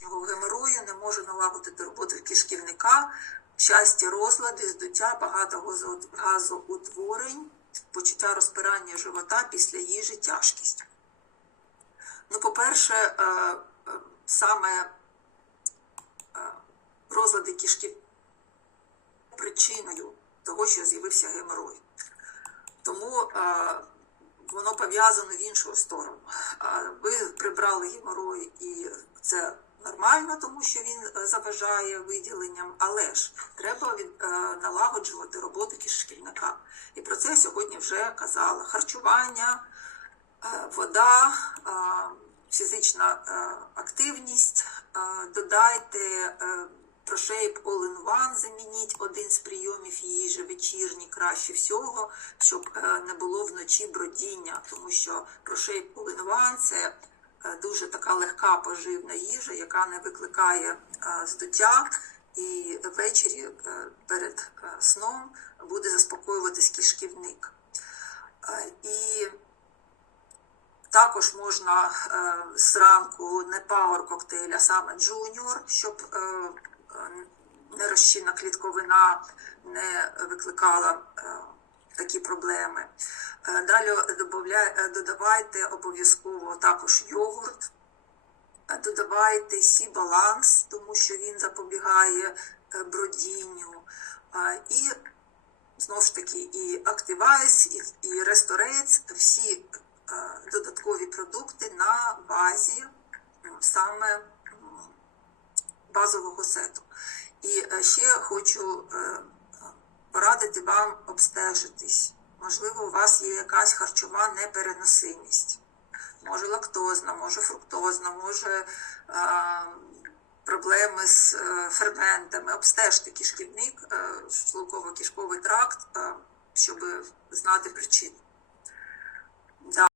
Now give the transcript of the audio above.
геморою, не може налагодити роботу кишківника, часті розлади, здуття, багато газо- газоутворень, почуття розпирання живота після їжі, тяжкість. Ну, по-перше, е, е, саме е, розлади кишків причиною того, що з'явився геморой. Тому воно пов'язано в іншу сторону. Ви прибрали геморой, і це нормально, тому що він е, заважає виділенням, але ж треба е, налагоджувати роботу кишківника. І про це я сьогодні вже казала. Харчування, е, вода, фізична активність, додайте прошейп All-in-One, замініть один з їжі вечірній краще всього, щоб е, не було вночі бродіння, тому що прошейп All-in-One – це е, дуже така легка поживна їжа, яка не викликає е, здуття, і ввечері перед сном буде заспокоюватись кишківник. І також можна зранку не пауер коктейль, а саме джуніор, щоб е, клітковина не викликала е, такі проблеми. Е, Далі е, додавайте обов'язково також йогурт, додавайте сі баланс, тому що він запобігає бродінню. І знову ж таки і Activise, і, і Restore, всі додаткові продукти на базі саме базового сету. І е, ще хочу е, порадити вам обстежитись. Можливо, у вас є якась харчова непереносимість. Може лактозна, може фруктозна, може е, проблеми з ферментами. Обстежте кишківник, шлунково-кишковий тракт, щоб знати причину.